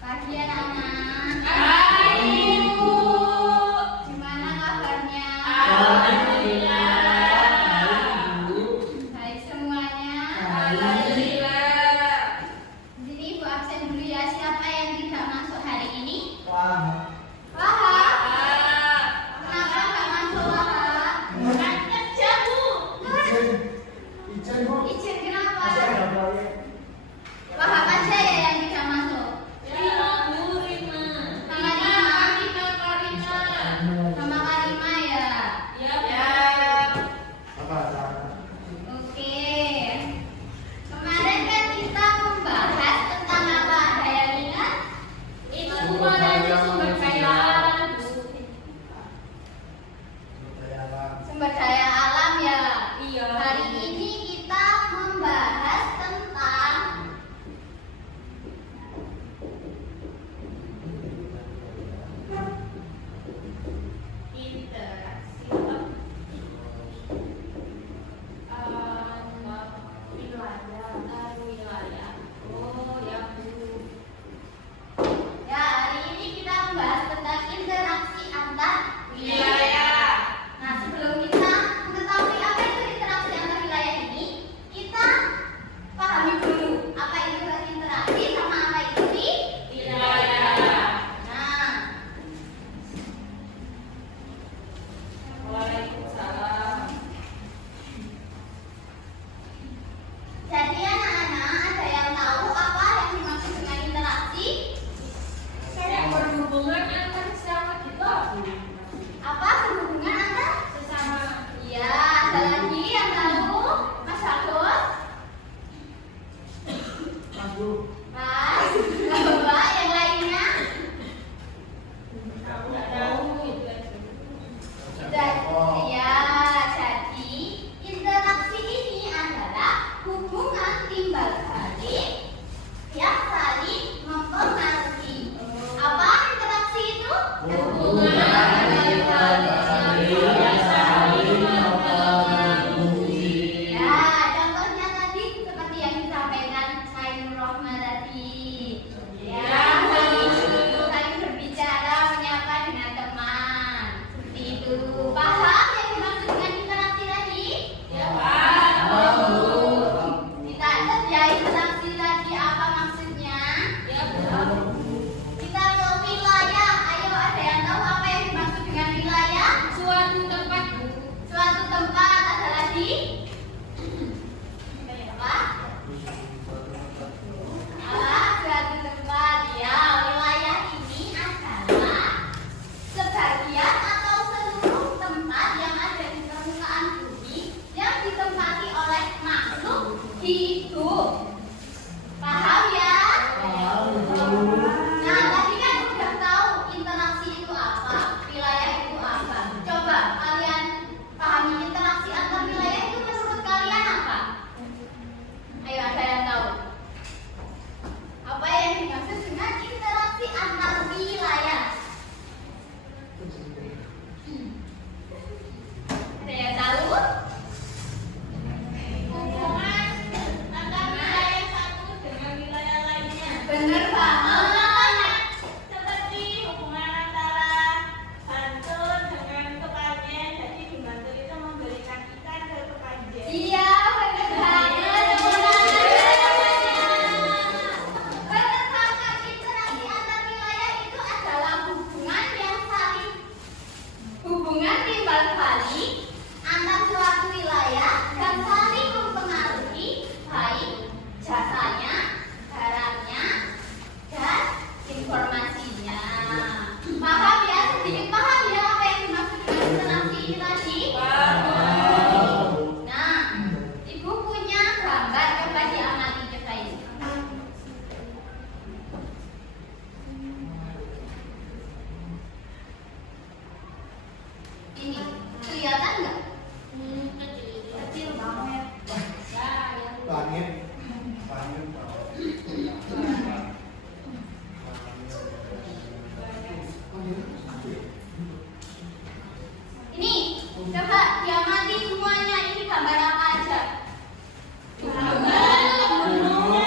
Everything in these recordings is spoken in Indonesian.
Pagi anak-anak. Hai Ibu. Gimana kabarnya? Alhamdulillah. Baik semuanya. Alhamdulillah. Jadi Ibu absen dulu ya. Siapa yang tidak masuk hari ini? Wah, Wahab. Kenapa nggak masuk Wahab? Kan kerja Bu. izin Bu. Izin kenapa? Masih ada proyek. Wahab aja ya yang tidak masuk. Rima Bu Rima. Sama Rima. Kita Karina. Sama Karima ya. Ya. Apa acara? Oke. Kemarin kan kita membahas tentang apa? Ada yang ingat? Itu kemarin sumber daya alam Bu. Budaya alam. Sumber daya alam ya. Iya. Hari ini kita membahas tentang Interaksi wilayah. Oh ya Bu. ya hari ini kita membahas tentang interaksi antar Wilayah. Nah, sebelum kita mengetahui apa itu interaksi antar wilayah ini, kita pahami dulu apa itu berinteraksi sama apa itu Wilayah. Nah, Waalaikumsalam. jadi anak-anak ada yang tahu apa yang dimaksud dengan interaksi? Yang berhubungan antar sesama kita Bu. Apa berhubungan antar? Sesama. Iya, ada lagi yang tahu? Mas Agus? Mas Bu. Mas, Mbak, yang lainnya? Aku nggak tahu itu aja. Ya, jadi interaksi ini adalah hubungan timbal balik yang saling mempengaruhi. Apa interaksi itu? Hubungan timbal balik yang saling mempengaruhi. Ya, contohnya tadi seperti yang disampaikan Ainur Rohmah tadi. Ya, saling berbicara, menyapa dengan teman. Seperti itu. Paham yang dimaksud dengan interaksi tadi? Ya Pak. Kita lihat ya interaksi tadi apa maksudnya? Ya Bu. Kita ke wilayah. Ayo, ada yang tahu apa yang dimaksud dengan wilayah? Suatu tempat Bu. Suatu tempat. Ada lagi? Apa? Suatu tempat. Ya, wilayah ini adalah sebagian atau seluruh tempat yang ada di permukaan bumi yang ditempati oleh makhluk hidup. Paham ya? Paham, Bu. Nah, tadi kan udah tahu interaksi itu apa, wilayah itu apa. Coba kalian pahami interaksi antar wilayah itu menurut kalian apa? Ayo, ada yang tahu? Apa yang dimaksud dengan interaksi antar wilayah? Ada yang tahu? Hubungan antara wilayah satu dengan wilayah lainnya. Bener banget. Seperti hubungan antara Bantul dengan Kepanjen. Jadi di Bantul itu memberikan ikan ke Kepanjen. Iya, bener banget. Bener banget. Interaksi antar wilayah itu adalah hubungan timbal balik antar suatu wilayah dan saling mempengaruhi baik jasanya, barangnya, dan informasinya. Paham ya? Sedikit paham ya apa yang dimaksud dengan interaksi ini tadi? Nah, Ibu punya gambar, coba diamati coba ini. Ini kelihatan nggak? Kecil banget. Ya, ya. Langit. Langit. Ini coba diamati semuanya. Ini gambar apa aja? Gambar gunung.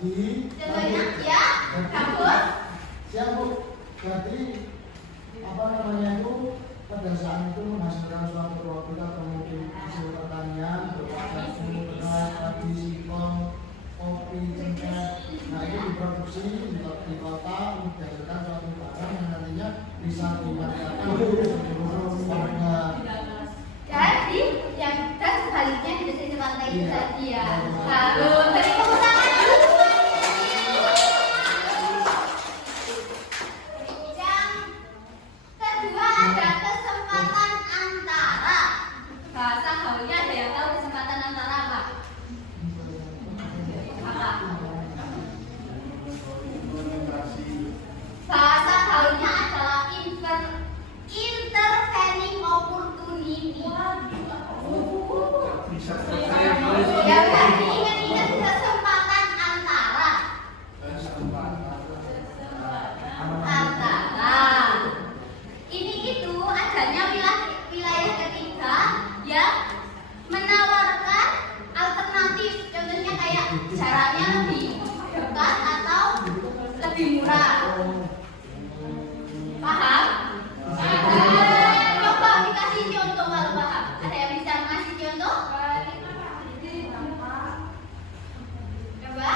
Contohnya ya, dapur. Siap Bu. Jadi apa namanya itu pedesaan itu menghasilkan suatu produk atau mungkin hasil pertanian berupa jagung, beras, padi, singkong, kopi, cengkeh. Nah ini diproduksi di kota untuk dihasilkan suatu barang yang nantinya bisa dimanfaatkan untuk seluruh warga. Jadi yang dan sebaliknya di sisi pantai itu Iya. tadi ya. Lalu beri tepuk tangan dulu. Yang kedua ada kesempatan antara. Bahasa gaulnya ada yang tahu kesempatan antara apa? Apa? Bahasa gaulnya adalah intervening opportunity. Bisa Ya berarti ingat-ingat kesempatan antara. Ini itu adanya wilayah ketiga yang menawarkan alternatif. Contohnya kayak jaraknya lebih dekat atau lebih murah. Paham? Coba dikasih contoh kalau paham. Ada yang bisa ngasih contoh? Coba.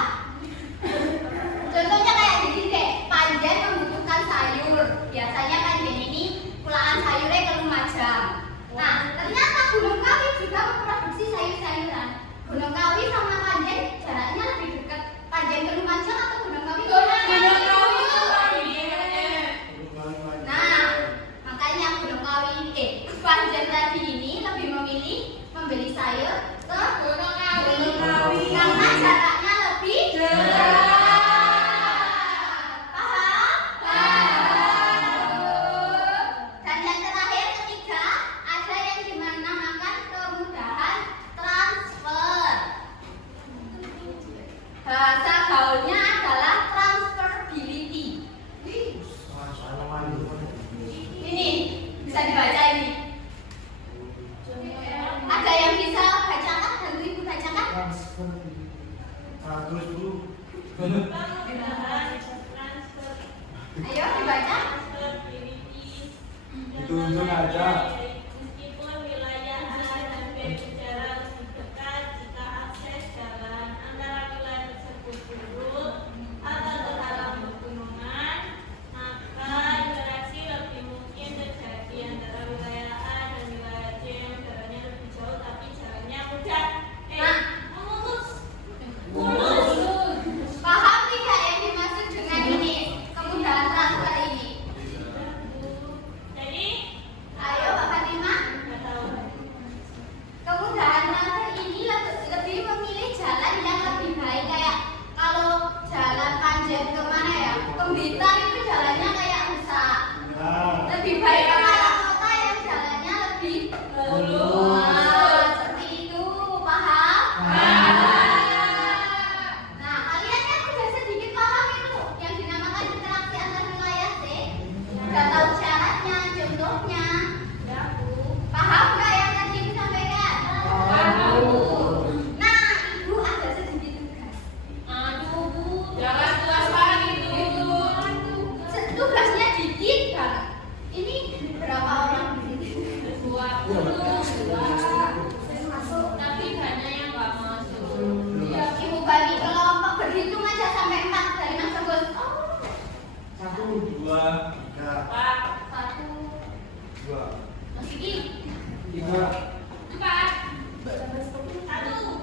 Contohnya kayak gini deh, Panjen membutuhkan sayur. Biasanya Panjen ini pulaan sayurnya ke Lumajang. Nah, ternyata Gunung Kawi juga memproduksi sayur-sayuran. Gunung Kawi sama Panjen jaraknya lebih dekat. Panjen ke Lumajang atau Gunung Kawi? Nah, makanya Gunung Kawi Panjen tadi ini lebih memilih membeli sayur ke Gunung Kawi karena jaraknya lebih dekat. Dan yang terakhir ketiga ada yang dinamakan kemudahan transfer. Bahasa gaulnya adalah transferability. Ini bisa dibaca ini. Ada yang bisa bacakan? Bantu ibu bacakan. transfer terus Bu. Kemudahan transfer. Ayo dibaca. Ditunjuk aja. Meskipun wilayah A dan B berjarak lebih dekat, jika akses jalan antara wilayah tersebut buruk atau terhalang pegunungan, maka interaksi lebih mungkin terjadi antara wilayah A dan wilayah C yang jaraknya lebih jauh tapi jalannya mudah. Mulus. Paham tidak yang dimaksud dengan ini? Kemudahan transfer ini. Jadi, Ayo Pak Fatima. nggak tahu. Kemudahan transfer ini lebih memilih jalan yang lebih baik. Kayak kalau jalan Panjen kemana ya? Ke Blitar itu jalannya kayak rusak. Nah, Lebih baik ke Malang Kota yang jalannya lebih Mulus. Wah, seperti itu, paham? Nah, kalian kan udah sedikit paham itu yang dinamakan interaksi antar wilayah sih. Udah tahu syaratnya, contohnya. Paham nggak yang tadi ibu sampaikan? Nah, ibu ada sedikit tugas. Aduh, Bu, jangan kelas pagi itu. Tugasnya dikit kan? Ini berapa orang di sini? Tapi banyak yang nggak masuk. Ibu bagi kelompok berhitung aja sampai 4 dari Mas Teguh. Oh, 1, 2, 3, Pak, 1, 2, Mas Kiki, 3, 4, 1,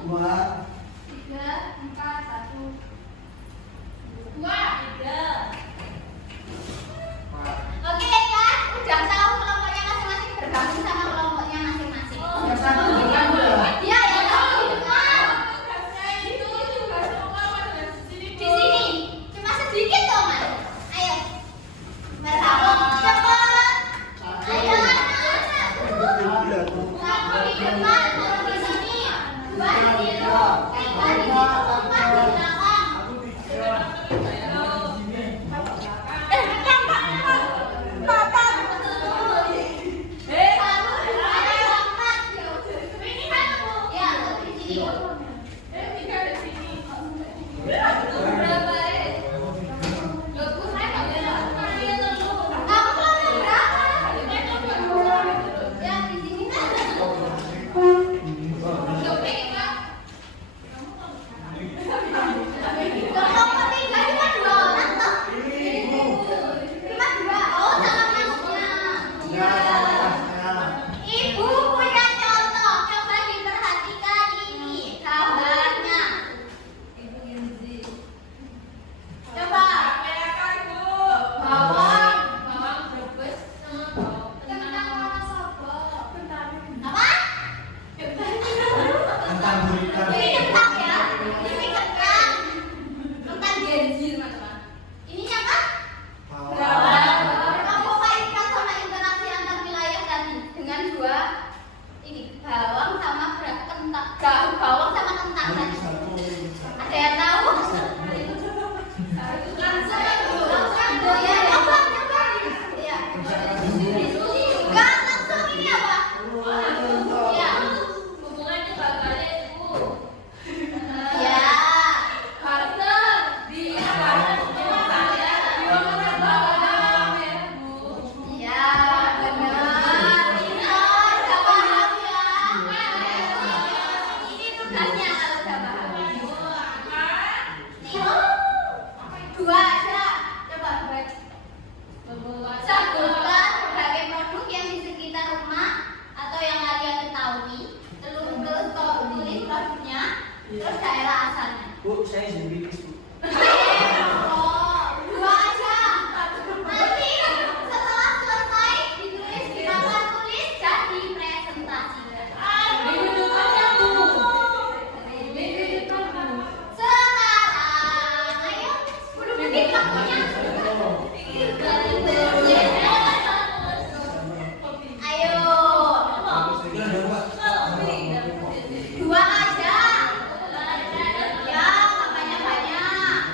2, 3, 4, 1. 2, 3. Oke kan? Udah tahu kelompoknya masing-masing bergabung sama kelompoknya masing-masing. Yang satu dengan udah. Iya, yang satu di depan. Di sini. Cuma sedikit kok, Mas. Ayo. Mari Dua aja. Coba buat. Sebutkan berbagai produk yang di sekitar rumah atau yang kalian ketahui. Terus tulis produknya, terus daerah asalnya. Bu, saya Zimbitis, Bu. Oh, dua aja. Nanti setelah selesai ditulis di papan tulis dan dipresentasikan. Sekarang, ayo 10 menit waktunya. Ayo, dua aja. Ya, makanya banyak.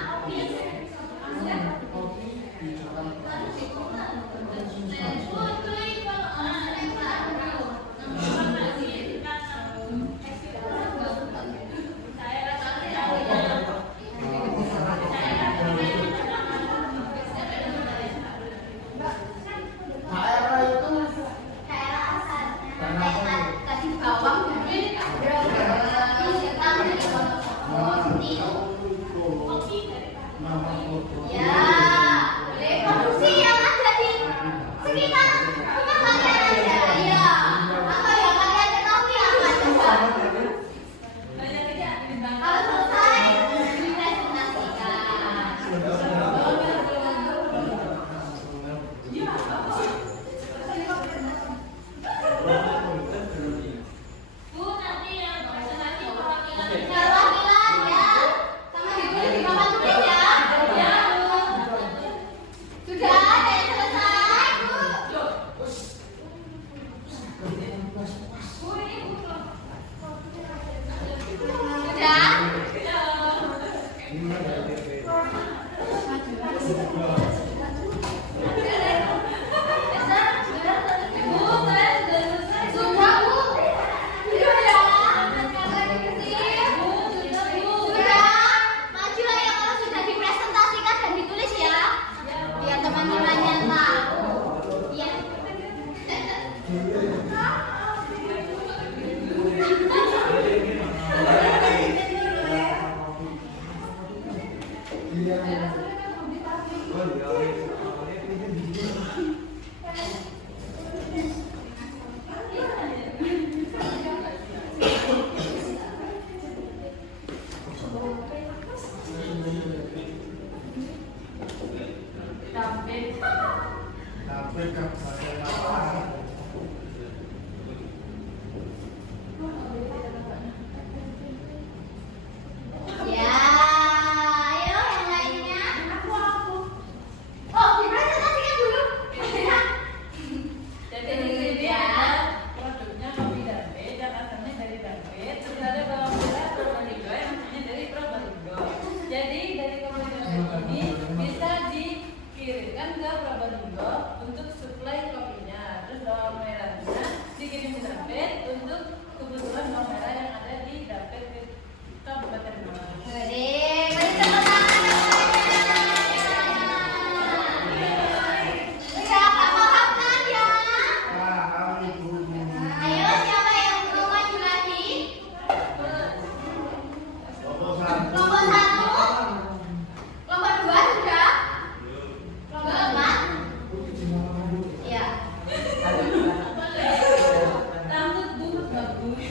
daerah itu Daerah asalnya. Tadi bawang dari nama foto. ya, boleh produksi yang ada di sekitar rumah kalian aja. Ya, apa yang kalian ketahui apa coba? Kalau selesai dipresentasikan. Bu, nanti yang presentasi perwakilan Perwakilan ya, sama ditulis di papan tulis ya. Sudah ada yang selesai, Bu. Sudah? Sudah, Bu. Sudah ya. Sudah. Majulah ya kalau sudah dipresentasikan dan ditulis ya. Biar teman-temannya tahu. Iya. Tapi kan saya apa? Ya, ayo yang lainnya. Oh, dipresentasikan dulu. Jadi di sini ada produknya kopi Dambe, dan asalnya dari Dambe. Terus ada bawang merah Probolinggo yang asalnya dari Probolinggo. Jadi dari kopi Dambe ini bisa dikirimkan ke Probolinggo untuk suplai kopinya. Terus bawang merahnya dikirim ke Dambe untuk kebutuhan bawang merah yang ada di Dambe di Kabupaten Malang. Beri tepuk tangan. Sudah paham kan ya? Ayo siapa yang mau maju lagi? Kelompok 1, kelompok 2 sudah? Kelompok 4? Iya. Rambut Bu bagus.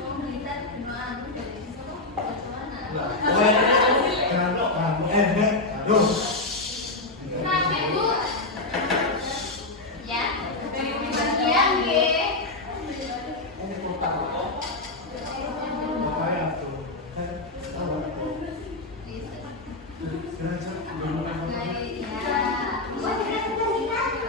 Oh, kita gimana dari situ? Bagaimana? Nanti Bu. Ya. Bagian G. Ya. Oh, dipresentasikan.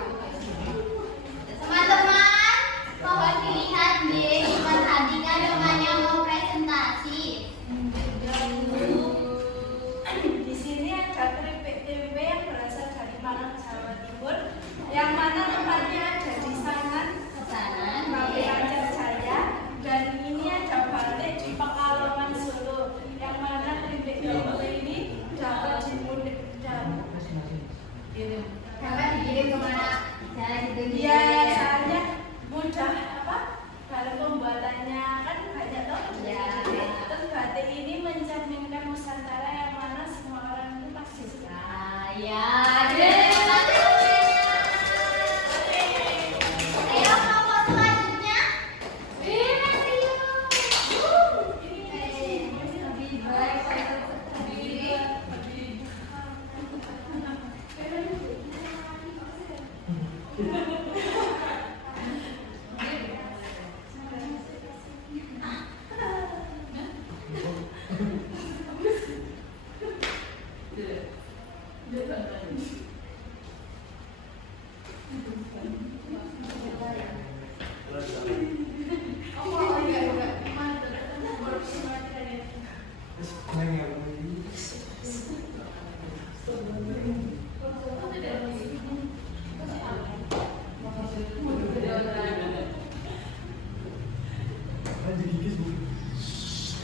Dapat dikirim kemana? Cara gitu gitu. Iya, soalnya mudah apa? Kalau pembuatannya kan banyak toh. Iya. Terus batik ini mencerminkan Nusantara yang mana semua orang itu pasti suka. Nah, ya, terima kasih. Ayo kelompok selanjutnya. Masih yuk. Lebih baik saya sendiri.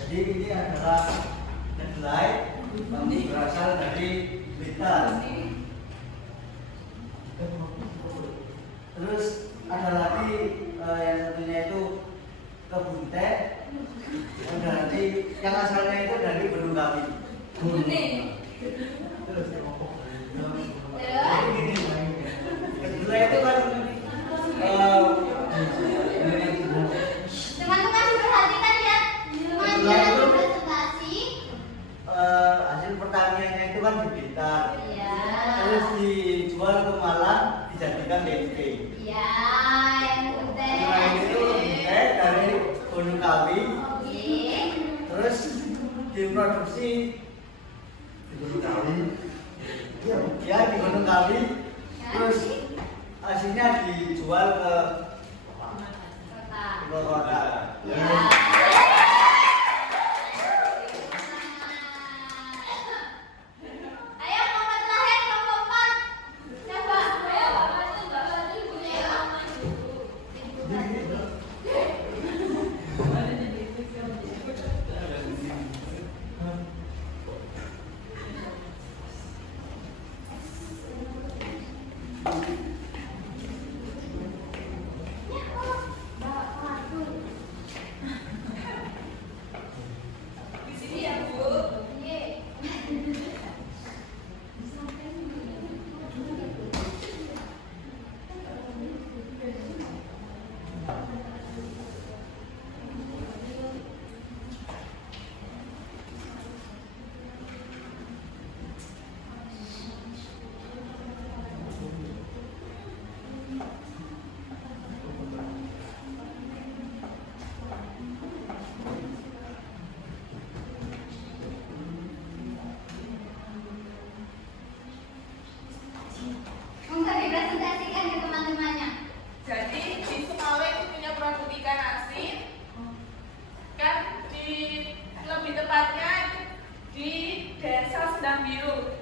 Jadi ini adalah kedelai yang berasal dari Blitar. Terus ada lagi yang satunya itu kebun teh. Ada lagi yang asalnya itu dari Gunung Kawi. Terus kedelai itu kan Teman-teman diperhatikan ya. Pelajaran di presentasi. hasil pertaniannya itu kan di Blitar. Iya. Terus dijual ke Malang dijadikan tempe. Iya, yang penting. Selain itu teh dari Gunung Kawi. Oke. Terus diproduksi ya di Gunung Kawi. Terus hasilnya dijual ke kota. Ya. Ayo kelompok terakhir, kelompok 4. Coba. Ayo, maju, Di sini ya, Bu. Monggo dipresentasikan ke teman-temannya. Jadi di Sukawe itu punya produk ikan asin, kan di lebih tepatnya di Desa Sedang Biru.